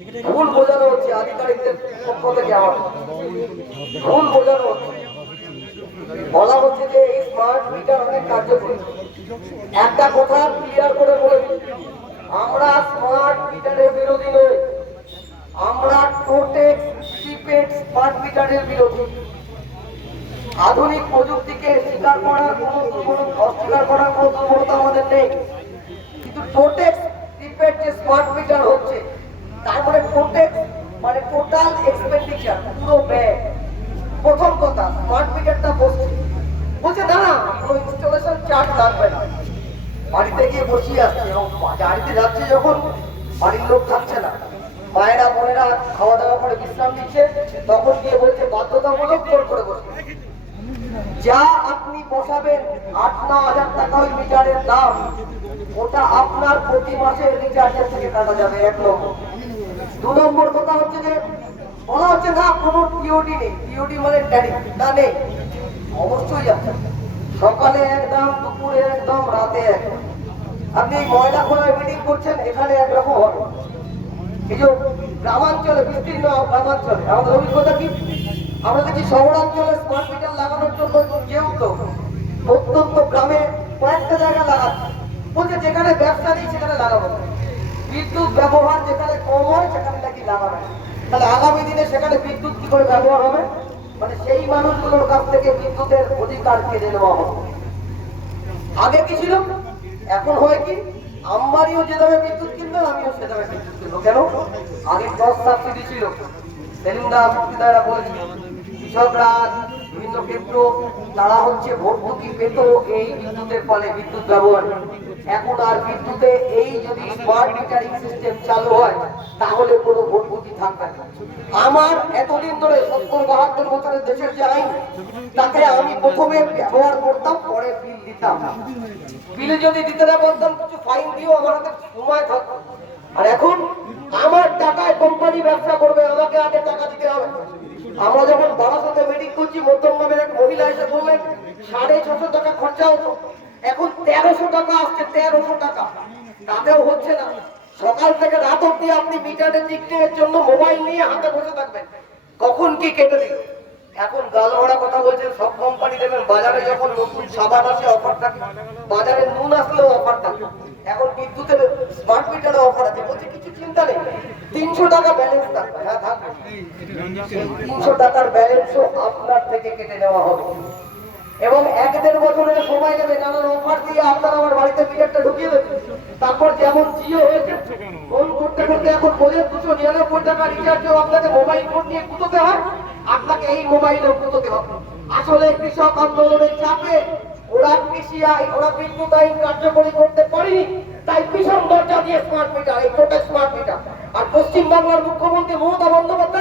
ভুল বোঝানো হচ্ছে, আধিকারিকদের পক্ষ থেকে আমার। ভুল বোঝানো হচ্ছে। বলা হচ্ছে যে এই স্মার্ট মিটার অনেক কার্যকরী। একটা কথা ক্লিয়ার করে বলে দিচ্ছি। আমরা স্মার্ট মিটারের বিরোধী নই। আমরা টোটেক্স প্রিপেড স্মার্ট মিটারের বিরোধী। আধুনিক প্রযুক্তিকে স্বীকার করার কোনো অস্বীকার করার কোনো দুর্বলতা আমাদের নেই কিন্তু টোটেক্স প্রিপেড যে স্মার্ট মিটার হচ্ছে তারপরে টোটেক্স মানে টোটাল এক্সপেন্ডিচার পুরো ব্যয় প্রথম কথা স্মার্ট মিটারটা বসছে বলছে না না কোনো ইনস্টলেশন চার্জ লাগবে না বাড়িতে গিয়ে বসিয়ে আসছে। এবং গাড়িতে যাচ্ছে যখন, বাড়ির লোক থাকছে না। মায়েরা, বোনেরা খাওয়া দাওয়া করে বিশ্রাম দিচ্ছে তখন গিয়ে বলছে, বাধ্যতামূলক জোর করে বসে যা আপনি বসাবেন আট ন হাজার টাকা ওই মিটারের দাম। ওটা আপনার প্রতি মাসে রিচার্জের থেকে কাটা যাবে এক নম্বর। দু নম্বর কথা হচ্ছে যে, বলা হচ্ছে না, কোনো টিওডি নেই। পিওডি মানে ট্যারিফ না নেই। অবশ্যই আছে। সকালে একদম, দুপুরে একদম, রাতে একদম। আপনি ময়লা খোলায় মিটিং করছেন, এখানে একরকম হবে। এই যে গ্রামাঞ্চলে বিস্তীর্ণ গ্রামাঞ্চলে, আমাদের অভিজ্ঞতা কি? আমরা দেখি শহরাঞ্চলে স্মার্ট মিটার লাগানোর জন্য কেউ তো প্রত্যন্ত গ্রামে কয়েকটা জায়গা লাগাচ্ছে। বলছে যেখানে ব্যবসা নেই, সেখানে লাগাবো। বিদ্যুৎ ব্যবহার যেখানে কম হয়, সেখানে নাকি লাগাবে না। তাহলে আগামী দিনে সেখানে বিদ্যুৎ কি করে ব্যবহার হবে? মানে সেই মানুষগুলোর কাছ থেকে বিদ্যুতের অধিকার কেড়ে নেওয়া হবে। আগে কি ছিল? এখন হয় কি? আম্বারিও যে দামে বিদ্যুৎ কিনবে, আমিও সে দামে বিদ্যুৎ কিনবো। কেন? আগে দশ সাবসিডি ছিল। সেলিমদা মুক্তিদারা বলেছিল, কৃষকরা বিভিন্ন ক্ষেত্র তারা হচ্ছে ভর্তুকি পেত এই বিদ্যুতের ফলে বিদ্যুৎ ব্যবহার। এখন আর বিদ্যুতে এই যদি স্মার্ট মিটারিং সিস্টেম চালু হয়, তাহলে কোনো ভর্তুকি থাকবে না। আমার এতদিন ধরে সত্তর, বাহাত্তর বছরের দেশের যে আইন তাতে আমি প্রথমে ব্যবহার করতাম, পরে বিল দিতাম। বিল যদি দিতে না পারতাম, কিছু ফাইন দিয়েও আমার হাতে সময় থাকতো। আর এখন আমার টাকায় কোম্পানি ব্যবসা করবে, আমাকে আগে টাকা দিতে হবে। আমরা যখন মিটিং করছি মধ্যম গ্রামের এক মহিলা এসে বললেন, সাড়ে ছশো টাকা খরচা হতো। এখন তেরোশো টাকা আসছে, তেরোশো টাকা। তাতেও হচ্ছে না। সকাল থেকে রাত অব্দি আপনি মিটারের দিকটির জন্য মোবাইল নিয়ে হাতে বসে থাকবেন। কখন কি কেটে দিল? এখন গাল ভরা কথা বলছেন, সব কোম্পানি দেবেন। বাজারে যখন নতুন সাবান আসে অফার থাকে বাজারে নুন আসলেও অফার থাকে এখন বিদ্যুতের স্মার্ট মিটারে অফার আছে। বলছে, কিছু চিন্তা নেই। তিনশো টাকা ব্যালেন্স থাকবে। তিনশো টাকার ব্যালেন্সও আপনার থেকে কেটে নেওয়া হবে। এবং এক দেড় বছরের সময় নেবে নানান অফার দিয়ে আপনার আমার বাড়িতে মিটারটা ঢুকিয়ে দেবে। তারপর যেমন জিও হয়েছে ফোন করতে করতে এখন বোঝের দুশো নিরানব্বই টাকা রিচার্জেও আপনাকে মোবাইল ফোন নিয়ে কুতোতে হয়। আপনাকে এই মোবাইলেও কুতোতে হবে। আসলে কৃষক আন্দোলনের চাপে ওরা কৃষি আইন ওরা বিদ্যুৎ আইন কার্যকরী করতে পারেনি। তাই ভীষণ দরজা দিয়ে স্মার্ট মিটার এই টোটাল স্মার্ট মিটার আর পশ্চিম বাংলার মুখ্যমন্ত্রী মমতা বন্দ্যোপাধ্যায়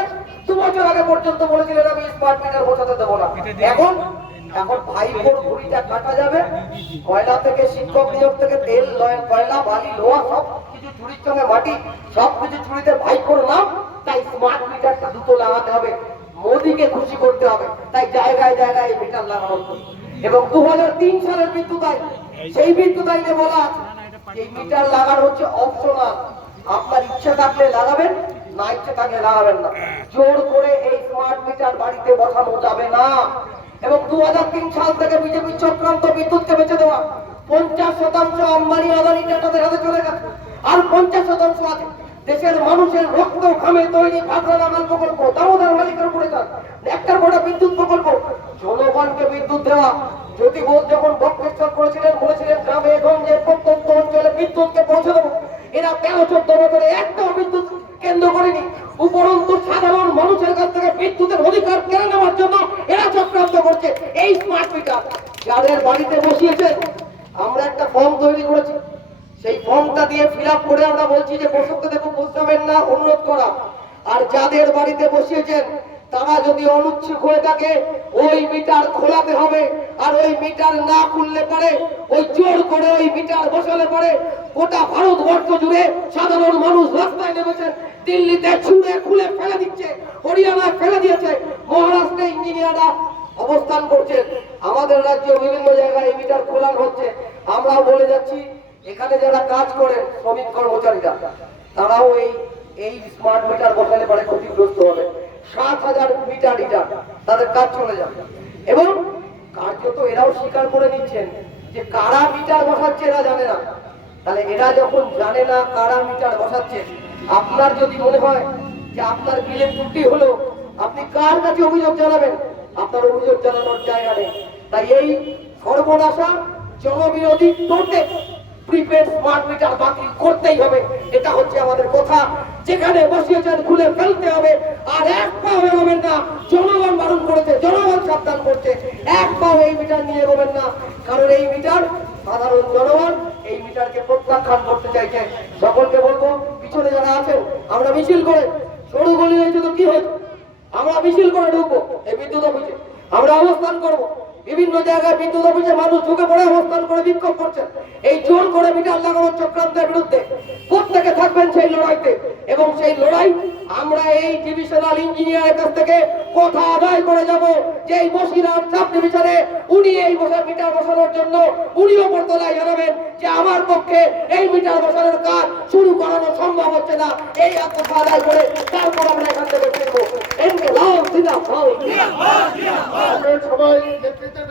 বছর আগে পর্যন্ত বলেছিলেন আমি স্মার্ট মিটার বসাতে দেবো না। এখন এখন ভাইপোর ভুড়িটা কাটা যাবে। কয়লা থেকে শিক্ষক নিয়োগ থেকে তেল লয়- কয়লা বালি লোহা সব কিছু চুরির সঙ্গে মাটি সব কিছু চুরিতে ভাইপোর নাম তাই স্মার্ট মিটারটা দুটো লাগাতে হবে। মোদিকে খুশি করতে হবে। তাই জায়গায় জায়গায় মিটার লাগানো এবং দু হাজার তিন সালের বিদ্যুৎ আইন সেই বিদ্যুৎ আইনে বলা আছে এই মিটার লাগানো হচ্ছে অপশনাল আপনার ইচ্ছা থাকলে লাগাবেন। না ইচ্ছে থাকলে লাগাবেন না। জোর করে এই স্মার্ট মিটার বাড়িতে বসানো যাবে না। এবং দু হাজার তিন সাল থেকে বিজেপি চক্রান্ত বিদ্যুৎকে বেঁচে দেওয়া পঞ্চাশ শতাংশ আম্বানি আদানি টাটাদের হাতে চলে গেছে। আর পঞ্চাশ শতাংশ আছে। দেশের মানুষের রক্ত ঘামে তৈরি কাঁকড়া লাগাল প্রকল্প, দামোদর মালিকের উপরে যান একটার একটা বিদ্যুৎ প্রকল্প। জনগণকে বিদ্যুৎ দেওয়া। জ্যোতি বোস যখন বক্রেশ্বর করেছিলেন, বলেছিলেন, গ্রামে গঞ্জে প্রত্যন্ত অঞ্চলে বিদ্যুৎকে পৌঁছে দেবো। এরা তেরো, চোদ্দ বছরে একটাও বিদ্যুৎ কেন্দ্র করেনি। উপরন্তু সাধারণ মানুষের কাছ থেকে বিদ্যুতের অধিকার কেড়ে নেওয়ার জন্য এরা চক্রান্ত করছে। এই স্মার্ট মিটার যাদের বাড়িতে বসিয়েছে, আমরা একটা ফর্ম তৈরি করেছি। সেই ফর্মটা দিয়ে ফিল করে আমরা বলছি যে বসতে দেবো বসাবেন না, অনুরোধ করা। আর যাদের বাড়িতে বসিয়েছেন, তারা যদি অনুচ্ছুক হয়ে থাকে, ওই মিটার খোলাতে হবে। আর ওই মিটার না খুললে পারে, ওই জোর করে ওই মিটার বসালে পারে গোটা ভারতবর্ষ জুড়ে সাধারণ মানুষ রাস্তায় নেমেছেন দিল্লিতে ছুঁড়ে খুলে ফেলে দিচ্ছে, হরিয়ানায় ফেলে দিয়েছে, মহারাষ্ট্রে ইঞ্জিনিয়াররা অবস্থান করছেন আমাদের রাজ্যে বিভিন্ন জায়গায় মিটার খোলানো হচ্ছে। আমরাও বলে যাচ্ছি, এখানে যারা কাজ করেন শ্রমিক কর্মচারীরা, তারাও এই এই স্মার্ট মিটার বসালে পরে ক্ষতিগ্রস্ত হবে। সাত হাজার মিটার ইটার তাদের কাজ চলে যাবে। এবং কার্যত এরাও স্বীকার করে নিচ্ছেন যে কারা মিটার বসাচ্ছে এরা জানে না। তাহলে এরা যখন জানে না কারা মিটার বসাচ্ছে আপনার যদি মনে হয় যে আপনার বিলে ত্রুটি হলো, আপনি কার কাছে অভিযোগ জানাবেন? আপনার অভিযোগ জানানোর জায়গা নেই। তাই এই সর্বনাশা, জনবিরোধী টোটে আর সাবধান করছে। এক এই মিটার নিয়ে না। এই মিটার সাধারণ এই প্রত্যাখ্যান করতে চাইছে। সকলকে বলব পিছনে যারা আছেন আমরা মিছিল করে সরু গলি হয়েছে তো কি হয়েছে? আমরা মিছিল করে ঢুকবো, এই বিদ্যুৎ অফিসে। আমরা অবস্থান করব। বিভিন্ন জায়গায় বিদ্যুৎ অফিসে মানুষ ঢুকে পড়ে অবস্থান করে বিক্ষোভ করছে। এই জোর করে মিটার লাগানোর চক্রান্তের বিরুদ্ধে প্রত্যেকে থাকবেন সেই লড়াইতে। এবং সেই লড়াই আমরা এই ডিভিশনাল ইঞ্জিনিয়ারের কাছ থেকে কথা আদায় করে যাব? যে এই মসিরাম চাপনি বিচারে উনি এই বছর মিটার বসানোর জন্য উনিও বর্তলায় জানাবেন যে আমার পক্ষে এই মিটার বসানোর কাজ শুরু করানো সম্ভব হচ্ছে না। এই কথা আদায় করে তারপর আমরা এখান থেকে ফিরবো। সবাই নেতৃত্বের